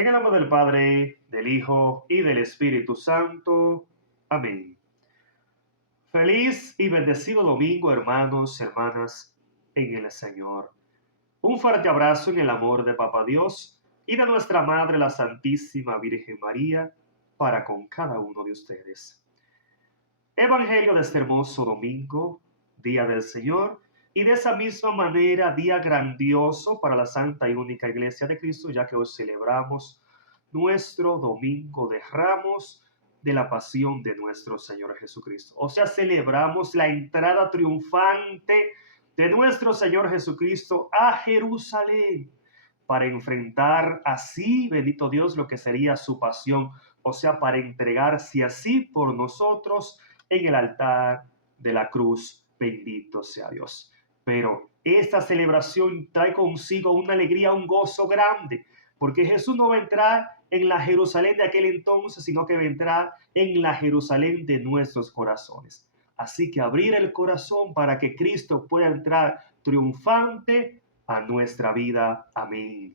En el nombre del Padre, del Hijo y del Espíritu Santo. Amén. Feliz y bendecido domingo, hermanos y hermanas, en el Señor. Un fuerte abrazo en el amor de Papá Dios y de nuestra Madre, la Santísima Virgen María, para con cada uno de ustedes. Evangelio de este hermoso domingo, Día del Señor, y de esa misma manera, día grandioso para la Santa y Única Iglesia de Cristo, ya que hoy celebramos nuestro Domingo de Ramos de la Pasión de nuestro Señor Jesucristo. O sea, celebramos la entrada triunfante de nuestro Señor Jesucristo a Jerusalén para enfrentar así, bendito Dios, lo que sería su pasión, o sea, para entregarse así por nosotros en el altar de la cruz. Bendito sea Dios. Pero esta celebración trae consigo una alegría, un gozo grande, porque Jesús no va a entrar en la Jerusalén de aquel entonces, sino que va a entrar en la Jerusalén de nuestros corazones. Así que abrir el corazón para que Cristo pueda entrar triunfante a nuestra vida. Amén.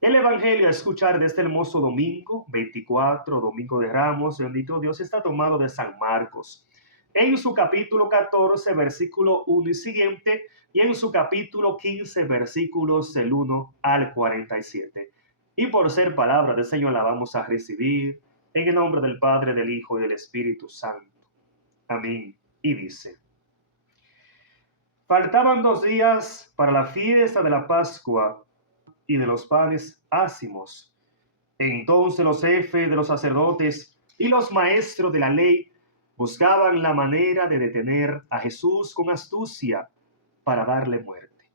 El Evangelio a escuchar de este hermoso domingo, 24, Domingo de Ramos, bendito Dios, está tomado de San Marcos, en su capítulo 14, versículo 1 y siguiente, y en su capítulo 15, versículos del 1 al 47. Y por ser palabra del Señor la vamos a recibir en el nombre del Padre, del Hijo y del Espíritu Santo. Amén. Y dice: faltaban 2 días para la fiesta de la Pascua y de los panes ácimos. Entonces los jefes de los sacerdotes y los maestros de la ley buscaban la manera de detener a Jesús con astucia para darle muerte.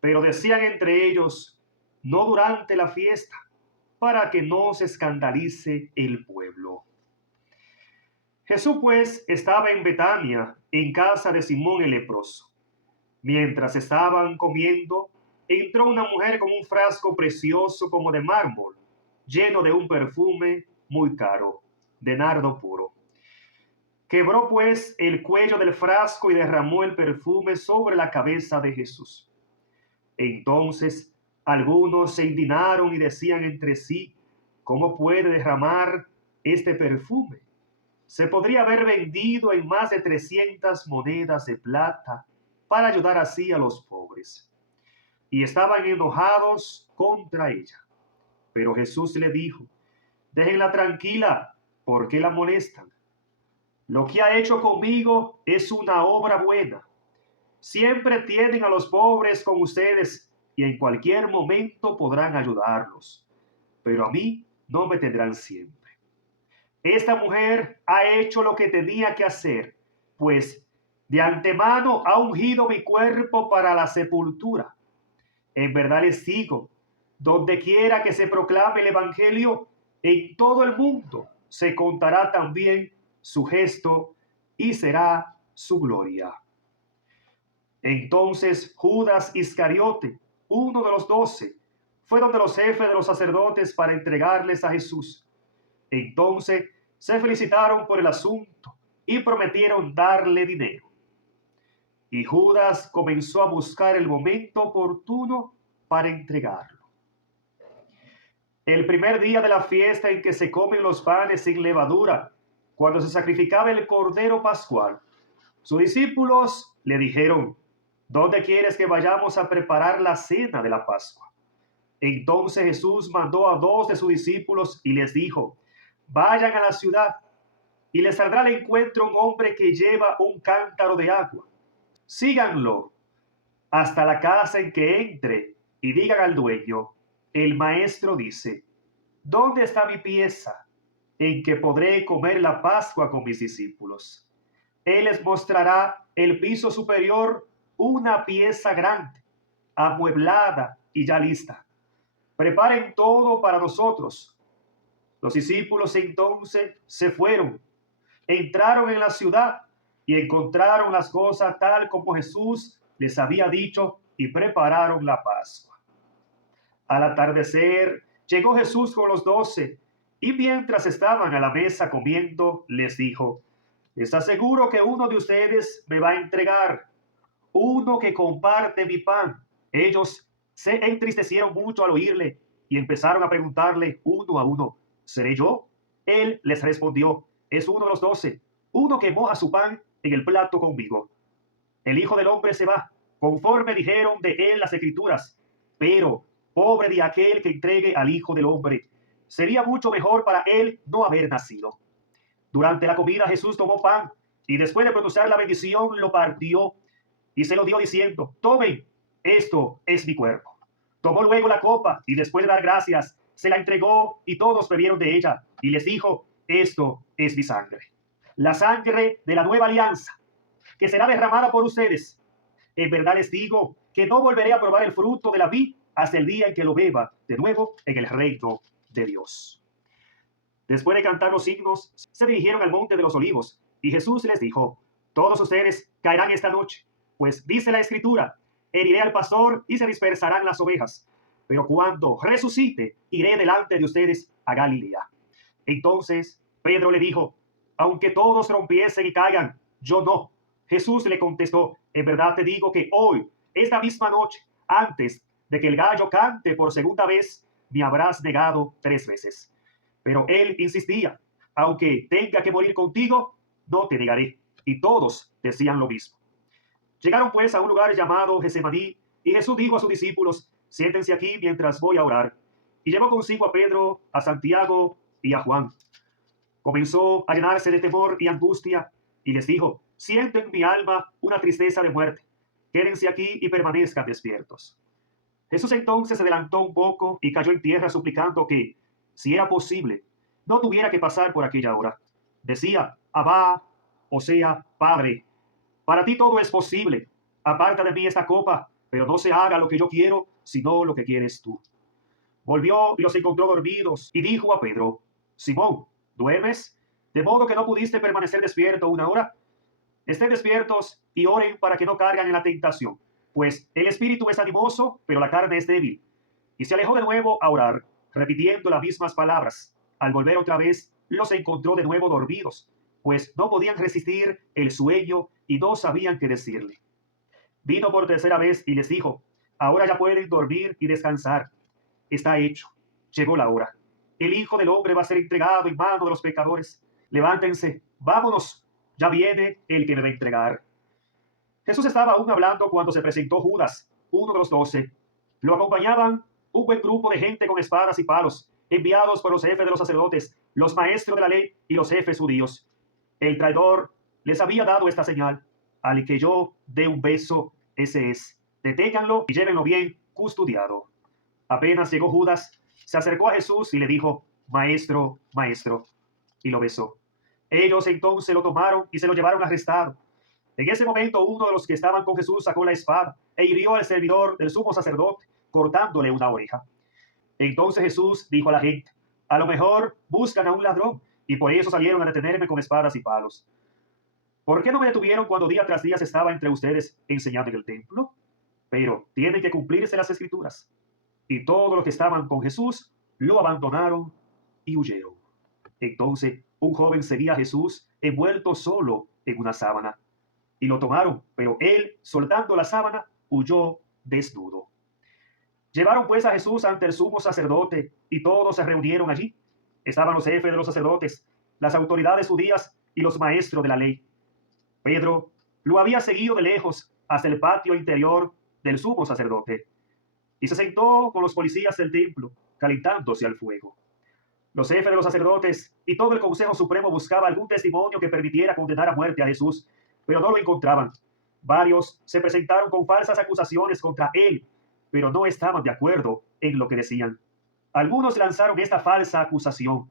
Pero decían entre ellos: no durante la fiesta, para que no se escandalice el pueblo. Jesús pues estaba en Betania, en casa de Simón el leproso. Mientras estaban comiendo, entró una mujer con un frasco precioso como de mármol, lleno de un perfume muy caro, de nardo puro. Quebró pues el cuello del frasco y derramó el perfume sobre la cabeza de Jesús. Entonces algunos se indignaron y decían entre sí: ¿cómo puede derramar este perfume? Se podría haber vendido en más de 300 monedas de plata para ayudar así a los pobres. Y estaban enojados contra ella. Pero Jesús le dijo: déjenla tranquila, ¿por qué la molestan? Lo que ha hecho conmigo es una obra buena. Siempre tienen a los pobres con ustedes y en cualquier momento podrán ayudarlos, pero a mí no me tendrán siempre. Esta mujer ha hecho lo que tenía que hacer, pues de antemano ha ungido mi cuerpo para la sepultura. En verdad les digo, donde quiera que se proclame el Evangelio, en todo el mundo se contará también su gesto y será su gloria. Entonces Judas Iscariote, uno de los 12, fue donde los jefes de los sacerdotes para entregarles a Jesús. Entonces se felicitaron por el asunto y prometieron darle dinero. Y Judas comenzó a buscar el momento oportuno para entregarlo. El primer día de la fiesta en que se comen los panes sin levadura, cuando se sacrificaba el cordero pascual, sus discípulos le dijeron: ¿dónde quieres que vayamos a preparar la cena de la Pascua? Entonces Jesús mandó a 2 de sus discípulos y les dijo: vayan a la ciudad y les saldrá al encuentro un hombre que lleva un cántaro de agua. Síganlo hasta la casa en que entre y digan al dueño: el maestro dice, ¿dónde está mi pieza en que podré comer la Pascua con mis discípulos? Él les mostrará el piso superior, una pieza grande, amueblada y ya lista. Preparen todo para nosotros. Los discípulos entonces se fueron, entraron en la ciudad y encontraron las cosas tal como Jesús les había dicho y prepararon la Pascua. Al atardecer llegó Jesús con los 12 y mientras estaban a la mesa comiendo, les dijo: les aseguro que uno de ustedes me va a entregar, uno que comparte mi pan. Ellos se entristecieron mucho al oírle y empezaron a preguntarle uno a uno, ¿seré yo? Él les respondió, es uno de los 12, uno que moja su pan en el plato conmigo. El Hijo del Hombre se va, conforme dijeron de él las Escrituras, pero pobre de aquel que entregue al Hijo del Hombre. Sería mucho mejor para él no haber nacido. Durante la comida Jesús tomó pan y después de pronunciar la bendición lo partió y se lo dio diciendo, tomen, esto es mi cuerpo. Tomó luego la copa y después de dar gracias se la entregó y todos bebieron de ella y les dijo, esto es mi sangre. La sangre de la nueva alianza que será derramada por ustedes. En verdad les digo que no volveré a probar el fruto de la vid hasta el día en que lo beba de nuevo en el reino de Dios. Después de cantar los himnos, se dirigieron al monte de los olivos, y Jesús les dijo, todos ustedes caerán esta noche, pues dice la Escritura, heriré al pastor y se dispersarán las ovejas, pero cuando resucite, iré delante de ustedes a Galilea. Entonces Pedro le dijo, aunque todos rompiesen y caigan, yo no. Jesús le contestó, en verdad te digo que hoy, esta misma noche, antes de que el gallo cante por segunda vez, me habrás negado 3 veces. Pero él insistía, aunque tenga que morir contigo, no te negaré. Y todos decían lo mismo. Llegaron pues a un lugar llamado Getsemaní, y Jesús dijo a sus discípulos, siéntense aquí mientras voy a orar. Y llevó consigo a Pedro, a Santiago y a Juan. Comenzó a llenarse de temor y angustia, y les dijo, siento en mi alma una tristeza de muerte. Quédense aquí y permanezcan despiertos. Jesús entonces se adelantó un poco y cayó en tierra suplicando que, si era posible, no tuviera que pasar por aquella hora. Decía, Abba, o sea, Padre, para ti todo es posible. Aparta de mí esta copa, pero no se haga lo que yo quiero, sino lo que quieres tú. Volvió y los encontró dormidos y dijo a Pedro, Simón, ¿duermes? ¿De modo que no pudiste permanecer despierto 1 hora? Estén despiertos y oren para que no caigan en la tentación, pues el espíritu es animoso, pero la carne es débil. Y se alejó de nuevo a orar, repitiendo las mismas palabras. Al volver otra vez, los encontró de nuevo dormidos, pues no podían resistir el sueño y no sabían qué decirle. Vino por tercera vez y les dijo, ahora ya pueden dormir y descansar. Está hecho, llegó la hora. El Hijo del Hombre va a ser entregado en manos de los pecadores. Levántense, vámonos, ya viene el que me va a entregar. Jesús estaba aún hablando cuando se presentó Judas, uno de los 12. Lo acompañaban un buen grupo de gente con espadas y palos, enviados por los jefes de los sacerdotes, los maestros de la ley y los jefes judíos. El traidor les había dado esta señal, al que yo dé un beso, ese es. Deténganlo y llévenlo bien custodiado. Apenas llegó Judas, se acercó a Jesús y le dijo, Maestro, maestro, y lo besó. Ellos entonces lo tomaron y se lo llevaron arrestado. En ese momento uno de los que estaban con Jesús sacó la espada e hirió al servidor del sumo sacerdote, cortándole una oreja. Entonces Jesús dijo a la gente, a lo mejor buscan a un ladrón, y por eso salieron a detenerme con espadas y palos. ¿Por qué no me detuvieron cuando día tras día estaba entre ustedes enseñando en el templo? Pero tienen que cumplirse las Escrituras. Y todos los que estaban con Jesús lo abandonaron y huyeron. Entonces un joven seguía a Jesús envuelto solo en una sábana. Y lo tomaron, pero él, soltando la sábana, huyó desnudo. Llevaron pues a Jesús ante el sumo sacerdote y todos se reunieron allí. Estaban los jefes de los sacerdotes, las autoridades judías y los maestros de la ley. Pedro lo había seguido de lejos hasta el patio interior del sumo sacerdote y se sentó con los policías del templo, calentándose al fuego. Los jefes de los sacerdotes y todo el Consejo Supremo buscaba algún testimonio que permitiera condenar a muerte a Jesús, pero no lo encontraban. Varios se presentaron con falsas acusaciones contra él, pero no estaban de acuerdo en lo que decían. Algunos lanzaron esta falsa acusación.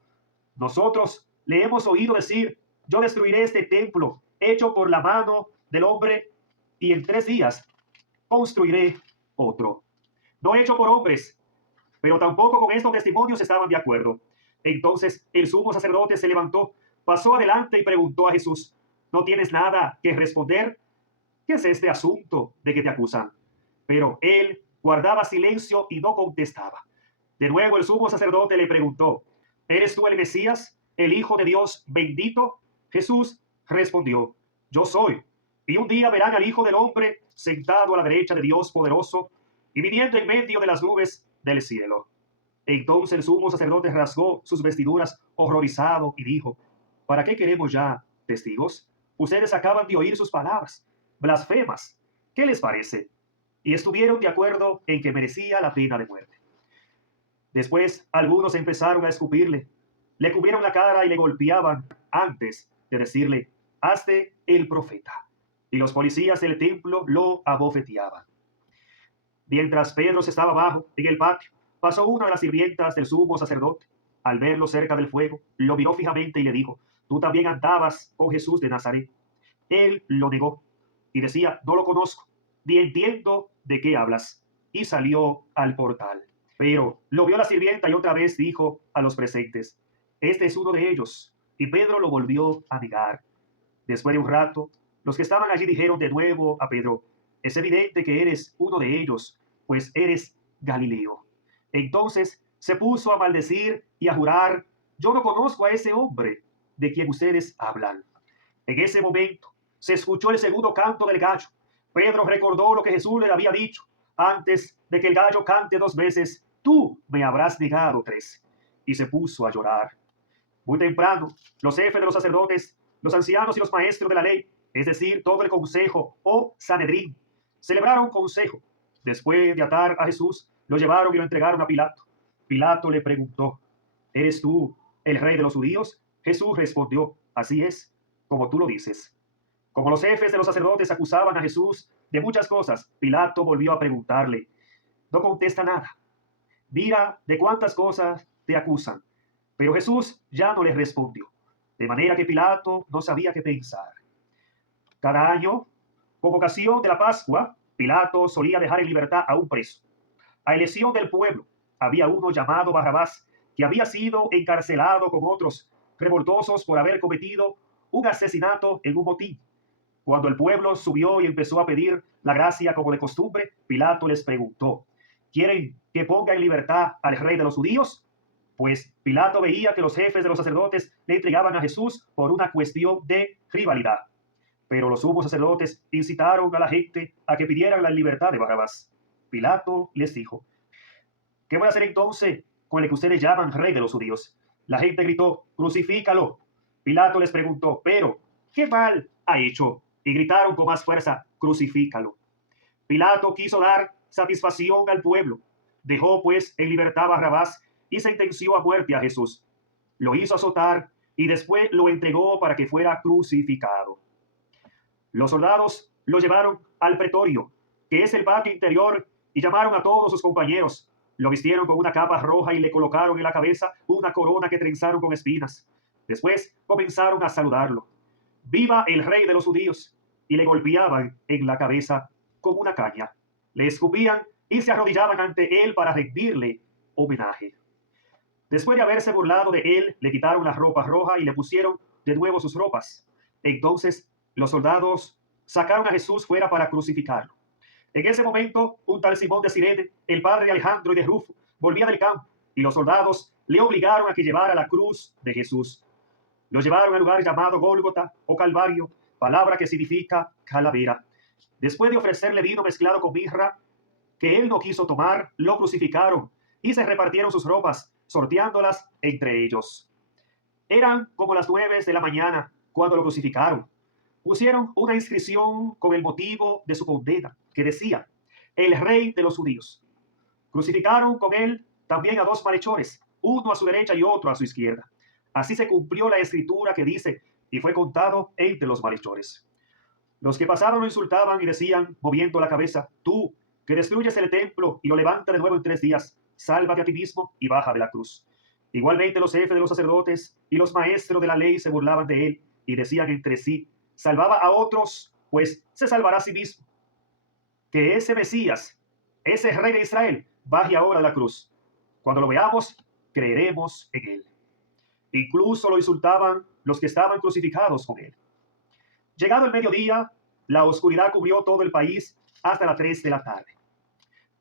Nosotros le hemos oído decir, yo destruiré este templo hecho por la mano del hombre y en 3 días construiré otro. No hecho por hombres, pero tampoco con estos testimonios estaban de acuerdo. Entonces el sumo sacerdote se levantó, pasó adelante y preguntó a Jesús, ¿no tienes nada que responder? ¿Qué es este asunto de que te acusan? Pero él guardaba silencio y no contestaba. De nuevo el sumo sacerdote le preguntó, ¿eres tú el Mesías, el Hijo de Dios bendito? Jesús respondió, yo soy. Y un día verán al Hijo del Hombre sentado a la derecha de Dios poderoso y viniendo en medio de las nubes del cielo. Entonces el sumo sacerdote rasgó sus vestiduras horrorizado y dijo: ¿Para qué queremos ya testigos? Ustedes acaban de oír sus palabras, blasfemas. ¿Qué les parece? Y estuvieron de acuerdo en que merecía la pena de muerte. Después algunos empezaron a escupirle, le cubrieron la cara y le golpeaban antes de decirle: hazte el profeta. Y los policías del templo lo abofeteaban. Mientras Pedro se estaba abajo en el patio, pasó una de las sirvientas del sumo sacerdote. Al verlo cerca del fuego, lo miró fijamente y le dijo: tú también andabas con Jesús de Nazaret. Él lo negó y decía: no lo conozco, ni entiendo de qué hablas. Y salió al portal. Pero lo vio la sirvienta y otra vez dijo a los presentes: este es uno de ellos. Y Pedro lo volvió a negar. Después de un rato, los que estaban allí dijeron de nuevo a Pedro: es evidente que eres uno de ellos, pues eres Galileo. Entonces se puso a maldecir y a jurar: yo no conozco a ese hombre de quien ustedes hablan. En ese momento se escuchó el segundo canto del gallo. Pedro recordó lo que Jesús le había dicho: antes de que el gallo cante 2 veces, tú me habrás negado 3. Y se puso a llorar. Muy temprano, los jefes de los sacerdotes, los ancianos y los maestros de la ley, es decir, todo el consejo o Sanedrín, celebraron consejo. Después de atar a Jesús, lo llevaron y lo entregaron a Pilato. Pilato le preguntó: ¿eres tú el rey de los judíos? Jesús respondió: así es, como tú lo dices. Como los jefes de los sacerdotes acusaban a Jesús de muchas cosas, Pilato volvió a preguntarle: no contesta nada. Mira de cuántas cosas te acusan. Pero Jesús ya no les respondió, de manera que Pilato no sabía qué pensar. Cada año, con ocasión de la Pascua, Pilato solía dejar en libertad a un preso. A elección del pueblo, había uno llamado Barrabás, que había sido encarcelado con otros revoltosos por haber cometido un asesinato en un motín. Cuando el pueblo subió y empezó a pedir la gracia como de costumbre, Pilato les preguntó: ¿quieren que ponga en libertad al rey de los judíos? Pues Pilato veía que los jefes de los sacerdotes le entregaban a Jesús por una cuestión de rivalidad. Pero los sumos sacerdotes incitaron a la gente a que pidieran la libertad de Barrabás. Pilato les dijo: ¿qué voy a hacer entonces con el que ustedes llaman rey de los judíos? La gente gritó: crucifícalo. Pilato les preguntó: pero, ¿qué mal ha hecho? Y gritaron con más fuerza: crucifícalo. Pilato quiso dar satisfacción al pueblo. Dejó pues en libertad a Barrabás y sentenció a muerte a Jesús. Lo hizo azotar y después lo entregó para que fuera crucificado. Los soldados lo llevaron al pretorio, que es el patio interior, y llamaron a todos sus compañeros. Lo vistieron con una capa roja y le colocaron en la cabeza una corona que trenzaron con espinas. Después comenzaron a saludarlo: ¡viva el rey de los judíos! Y le golpeaban en la cabeza con una caña. Le escupían y se arrodillaban ante él para rendirle homenaje. Después de haberse burlado de él, le quitaron la ropa roja y le pusieron de nuevo sus ropas. Entonces los soldados sacaron a Jesús fuera para crucificarlo. En ese momento, un tal Simón de Cirene, el padre de Alejandro y de Rufo, volvía del campo, y los soldados le obligaron a que llevara la cruz de Jesús. Lo llevaron al lugar llamado Gólgota o Calvario, palabra que significa calavera. Después de ofrecerle vino mezclado con mirra, que él no quiso tomar, lo crucificaron y se repartieron sus ropas, sorteándolas entre ellos. Eran como las 9 de la mañana cuando lo crucificaron. Pusieron una inscripción con el motivo de su condena, que decía: el rey de los judíos. Crucificaron con él también a 2 malhechores, uno a su derecha y otro a su izquierda. Así se cumplió la escritura que dice: y fue contado entre los malhechores. Los que pasaban lo insultaban y decían, moviendo la cabeza: tú, que destruyes el templo y lo levantas de nuevo en 3 días, sálvate a ti mismo y baja de la cruz. Igualmente los jefes de los sacerdotes y los maestros de la ley se burlaban de él y decían entre sí: salvaba a otros, pues se salvará a sí mismo. Que ese Mesías, ese rey de Israel, baje ahora a la cruz. Cuando lo veamos, creeremos en él. Incluso lo insultaban los que estaban crucificados con él. Llegado el mediodía, la oscuridad cubrió todo el país hasta las 3 de la tarde.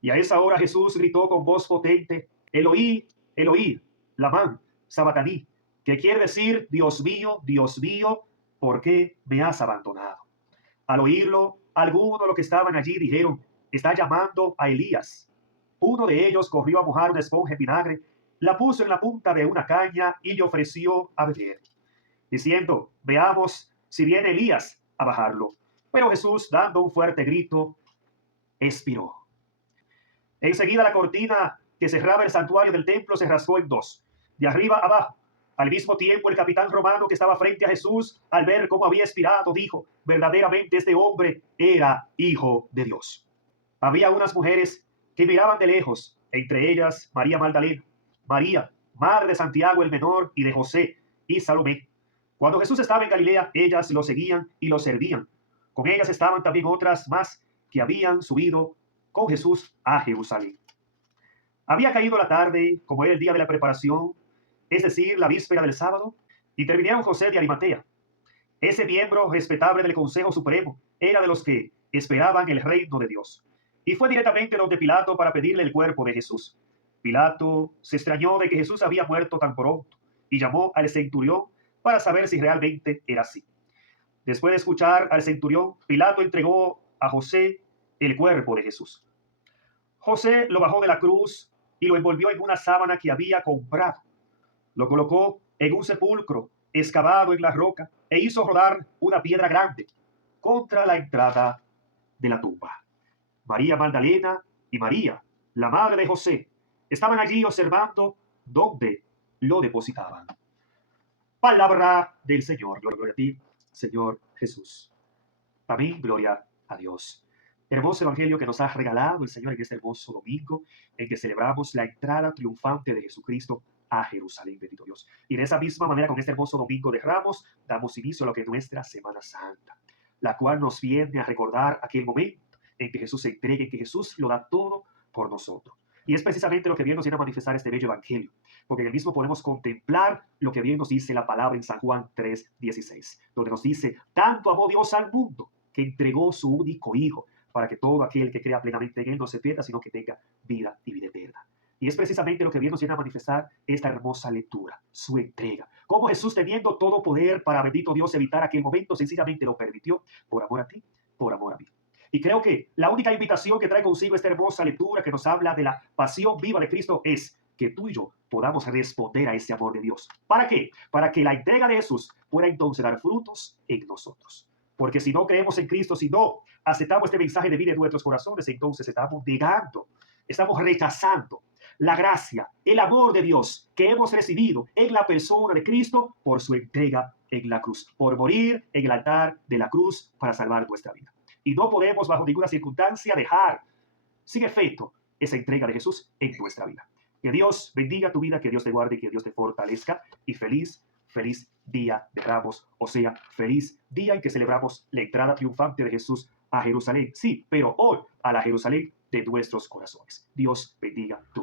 Y a esa hora Jesús gritó con voz potente: Eloí, Eloí, lamán sabactani, que quiere decir: Dios mío, ¿por qué me has abandonado? Al oírlo, algunos de los que estaban allí dijeron: está llamando a Elías. Uno de ellos corrió a mojar una esponja en vinagre la puso en la punta de una caña y le ofreció a beber, diciendo: veamos si viene Elías a bajarlo. Pero Jesús, dando un fuerte grito, expiró. Enseguida la cortina que cerraba el santuario del templo se rasgó en dos, de arriba abajo. Al mismo tiempo, el capitán romano que estaba frente a Jesús, al ver cómo había expirado, dijo: verdaderamente este hombre era hijo de Dios. Había unas mujeres que miraban de lejos, entre ellas María Magdalena, María, madre de Santiago el menor y de José, y Salomé. Cuando Jesús estaba en Galilea, ellas lo seguían y lo servían. Con ellas estaban también otras más que habían subido con Jesús a Jerusalén. Había caído la tarde, como era el día de la preparación, es decir, la víspera del sábado, y intervinieron José de Arimatea. Ese miembro respetable del Consejo Supremo era de los que esperaban el reino de Dios, y fue directamente donde Pilato para pedirle el cuerpo de Jesús. Pilato se extrañó de que Jesús había muerto tan pronto y llamó al centurión para saber si realmente era así. Después de escuchar al centurión, Pilato entregó a José el cuerpo de Jesús. José lo bajó de la cruz y lo envolvió en una sábana que había comprado. Lo colocó en un sepulcro excavado en la roca e hizo rodar una piedra grande contra la entrada de la tumba. María Magdalena y María, la madre de José, estaban allí observando dónde lo depositaban. Palabra del Señor. Gloria a ti, Señor Jesús. Amén. Gloria a Dios. Hermoso evangelio que nos ha regalado el Señor en este hermoso domingo en que celebramos la entrada triunfante de Jesucristo a Jerusalén, bendito Dios. Y de esa misma manera, con este hermoso domingo de Ramos, damos inicio a lo que es nuestra Semana Santa, la cual nos viene a recordar aquel momento en que Jesús se entrega, en que Jesús lo da todo por nosotros. Y es precisamente lo que bien nos viene a manifestar este bello evangelio, porque en el mismo podemos contemplar lo que bien nos dice la palabra en San Juan 3:16, donde nos dice: tanto amó Dios al mundo que entregó su único Hijo, para que todo aquel que crea plenamente en Él no se pierda, sino que tenga vida y vida eterna. Y es precisamente lo que bien nos viene a manifestar esta hermosa lectura, su entrega. Cómo Jesús, teniendo todo poder para, bendito Dios, evitar aquel momento, sencillamente lo permitió por amor a ti, por amor a mí. Y creo que la única invitación que trae consigo esta hermosa lectura que nos habla de la pasión viva de Cristo es que tú y yo podamos responder a ese amor de Dios. ¿Para qué? Para que la entrega de Jesús pueda entonces dar frutos en nosotros. Porque si no creemos en Cristo, si no aceptamos este mensaje de vida en nuestros corazones, entonces estamos negando, estamos rechazando la gracia, el amor de Dios que hemos recibido en la persona de Cristo por su entrega en la cruz, por morir en el altar de la cruz para salvar nuestra vida. Y no podemos bajo ninguna circunstancia dejar sin efecto esa entrega de Jesús en nuestra vida. Que Dios bendiga tu vida, que Dios te guarde y que Dios te fortalezca. Y feliz día de Ramos, o sea, feliz día en que celebramos la entrada triunfante de Jesús a Jerusalén. Sí, pero hoy a la Jerusalén de nuestros corazones. Dios bendiga tu vida.